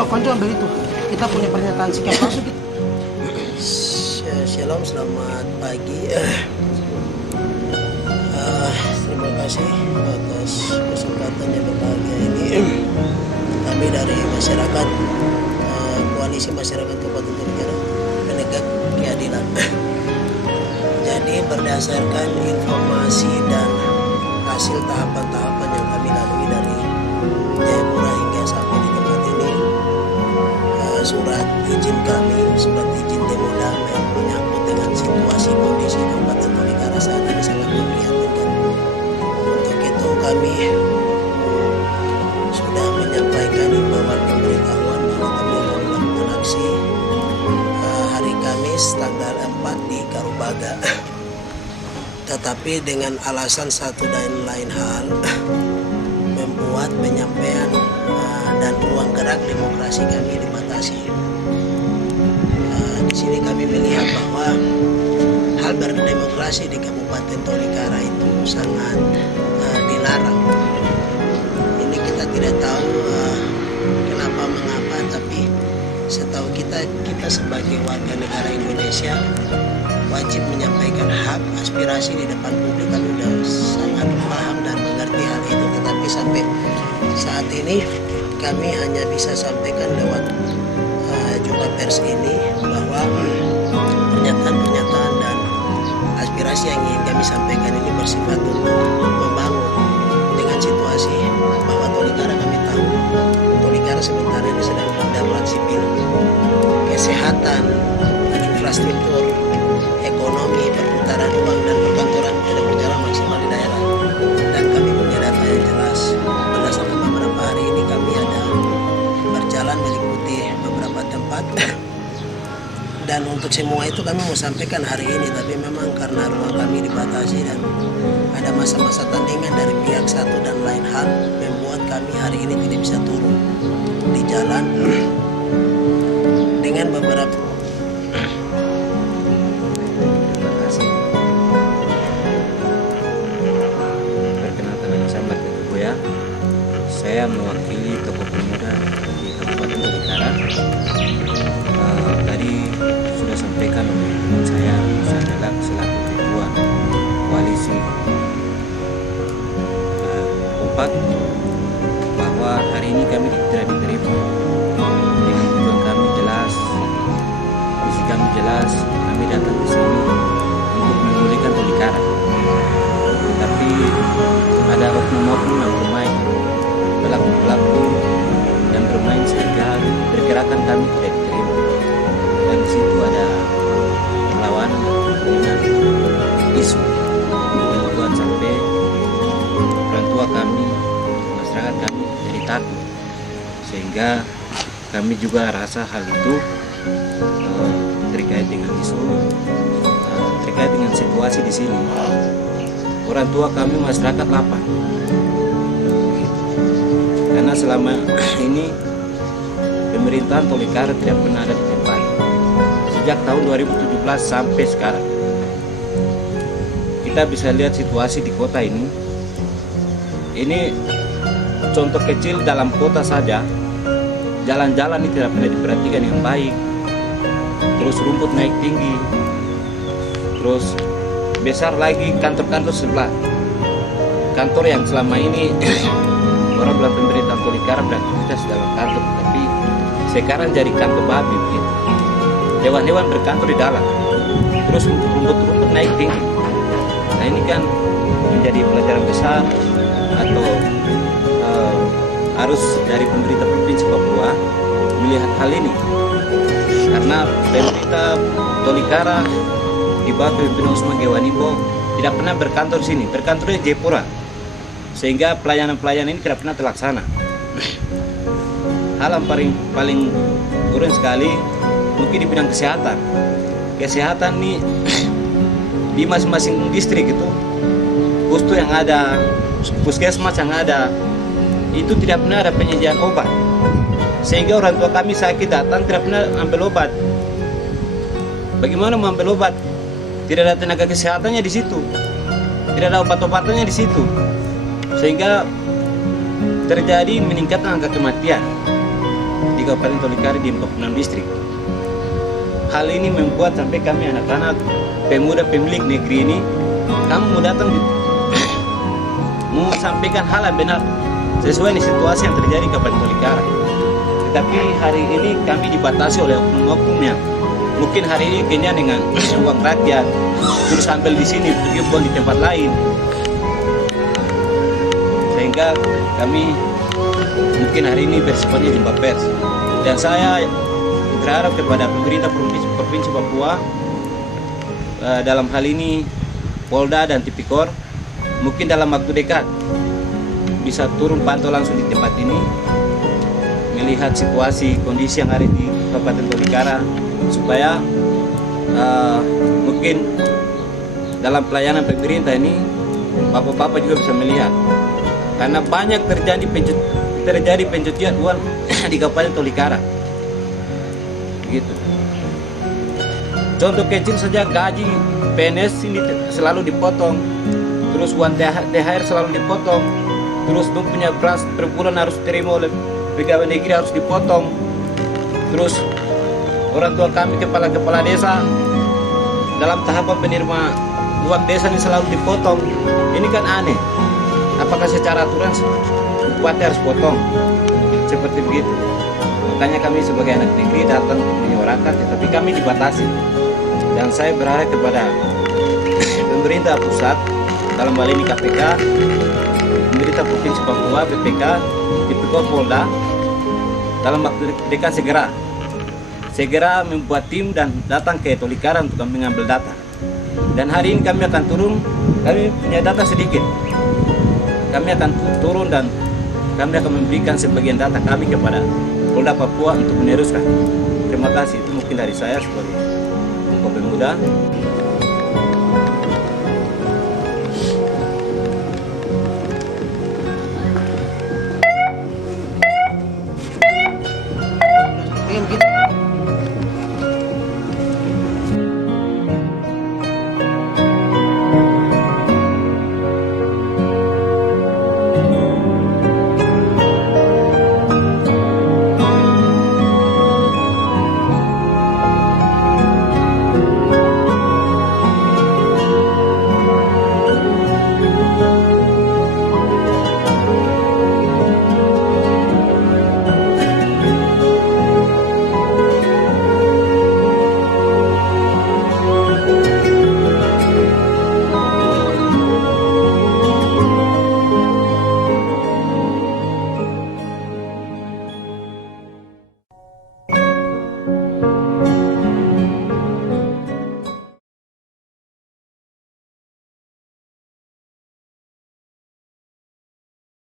konco begitu. Kita punya pernyataan sikap langsung. Shalom, selamat pagi. Terima kasih atas kesempatan yang berbahagia ini. Kami dari masyarakat Koalisi Masyarakat Kabupaten Tolikara Penegak Keadilan. Jadi berdasarkan informasi dan hasil tahapan-tahapan yang kami lalui dari Jayapura hingga sampai di tempat ini, surat izin kami, surat izin demo damai menyangkut dengan situasi kondisi Kabupaten Tolikara saat ini sangat memprihatinkan. Untuk itu kami sudah menyampaikan imbauan pemberitahuan bahwa kami akan melakukan aksi hari Kamis tanggal 4 di Karubaga. Tetapi dengan alasan satu dan lain hal membuat penyampaian dan ruang gerak demokrasi kami dibatasi. Di sini kami melihat bahwa hal berdemokrasi di Kabupaten Tolikara itu sangat dilarang. Ini kita tidak tahu kenapa mengapa, tapi setahu kita sebagai warga negara Indonesia wajib menyampaikan hak aspirasi di depan publik. Kami sudah sangat paham dan mengerti hal itu, tetapi sampai saat ini kami hanya bisa sampaikan lewat jumpa pers ini bahwa pernyataan-pernyataan dan aspirasi yang ingin kami sampaikan ini bersifat untuk membangun dengan situasi bahwa Tolikara, kami tahu Tolikara sementara ini sedang darurat sipil, kesehatan, infrastruktur, ekonomi, perputaran uang dan perkantoran tidak berjalan maksimal di daerah. Dan kami punya data yang jelas. Berdasarkan beberapa hari ini kami ada berjalan meliputi beberapa tempat. Dan untuk semua itu kami mau sampaikan hari ini, tapi memang karena ruang kami dibatasi dan ada masa-masa tandingan dari pihak satu dan lain hal membuat kami hari ini tidak bisa turun di jalan dengan beberapa. Saya mewakili tokoh pemuda di Kabupaten Tolikara. Tadi sudah sampaikan oleh teman saya adalah selaku ketua koalisi kompak bahwa hari ini kami tidak diterima. Dengan tujuan kami jelas, visi kami jelas, kami datang ke sini untuk memulihkan Tolikara. Tapi ada oknum-oknum yang bermain, pelaku-pelaku yang bermain sehingga pergerakan kami tidak diterima. Dan di situ ada perlawanan dengan isu yang buat sampai orang tua kami, masyarakat kami jadi takut, sehingga kami juga rasa hal itu terkait dengan isu, terkait dengan situasi di sini. Orang tua kami masyarakat lapar. Karena selama ini pemerintahan Tolikara tidak pernah ada di tempat. Sejak tahun 2017 sampai sekarang. Kita bisa lihat situasi di kota ini. Ini contoh kecil dalam kota saja. Jalan-jalan ini tidak pernah diperhatikan yang baik. Terus rumput naik tinggi. Terus besar lagi kantor-kantor sebelah. Kantor yang selama ini orang bilang pemerintah Tolikara beraktivitas dalam kantor, tapi sekarang jadi kantor babi begitu. Hewan-hewan berkantor di dalam, terus rumput-rumput naik tinggi. Nah ini kan menjadi pelajaran besar atau harus dari pemerintah Provinsi Papua melihat hal ini, karena pemerintah Tolikara di bawah pimpinan Usman Gewanimbo tidak pernah berkantor sini, berkantornya di Jayapura, sehingga pelayanan-pelayanan ini tidak pernah terlaksana. Hal yang paling kurang sekali mungkin di bidang kesehatan. Kesehatan nih di masing-masing distrik itu, pustu yang ada, puskesmas yang ada, itu tidak pernah ada penyediaan obat, sehingga orang tua kami sakit datang tidak pernah ambil obat. Bagaimana mengambil obat? Tidak ada tenaga kesehatannya di situ, tidak ada obat-obatannya di situ, sehingga terjadi meningkatnya angka kematian. di Kabupaten Tolikara di 46 distrik. Hal ini membuat sampai kami anak-anak pemuda pemilik negeri ini, kami mau datang mau sampaikan hal yang benar sesuai dengan situasi yang terjadi di Kabupaten Tolikara. Tetapi hari ini kami dibatasi oleh oknum-oknum yang mungkin hari ini kayaknya dengan uang rakyat terus ambil di sini, pergi buang di tempat lain, sehingga kami mungkin hari ini bersifatnya jumpa pers. Dan saya berharap kepada pemerintah Provinsi Papua, dalam hal ini Polda dan Tipikor, mungkin dalam waktu dekat bisa turun pantau langsung di tempat ini, melihat situasi kondisi yang ada di Kabupaten Tolikara, supaya mungkin dalam pelayanan pemerintah ini bapak-bapak juga bisa melihat, karena banyak terjadi pencucian uang di Kabupaten Tolikara. Begitu. Contoh kecil saja, gaji PNS ini selalu dipotong, terus uang THR selalu dipotong, terus punya beras per bulan harus terima oleh pegawai negeri harus dipotong, terus orang tua kami kepala desa dalam tahapan penerima uang desa ini selalu dipotong. Ini kan aneh. Apakah secara aturan bupati harus potong? Seperti begitu. Makanya kami sebagai anak negeri datang menyuarakan, tetapi kami dibatasi. Dan saya berharap kepada pemerintah pusat, dalam hal ini KPK, pemerintah Provinsi Papua, BPK, Tipikor, Polda, dalam waktu dekat segera membuat tim dan datang ke Tolikara untuk kami mengambil data. Dan hari ini kami akan turun, kami punya data sedikit. Kami akan turun dan kami akan memberikan sebagian data kami kepada Polda Papua untuk meneruskan. Terima kasih, itu mungkin dari saya sebagai pemuda.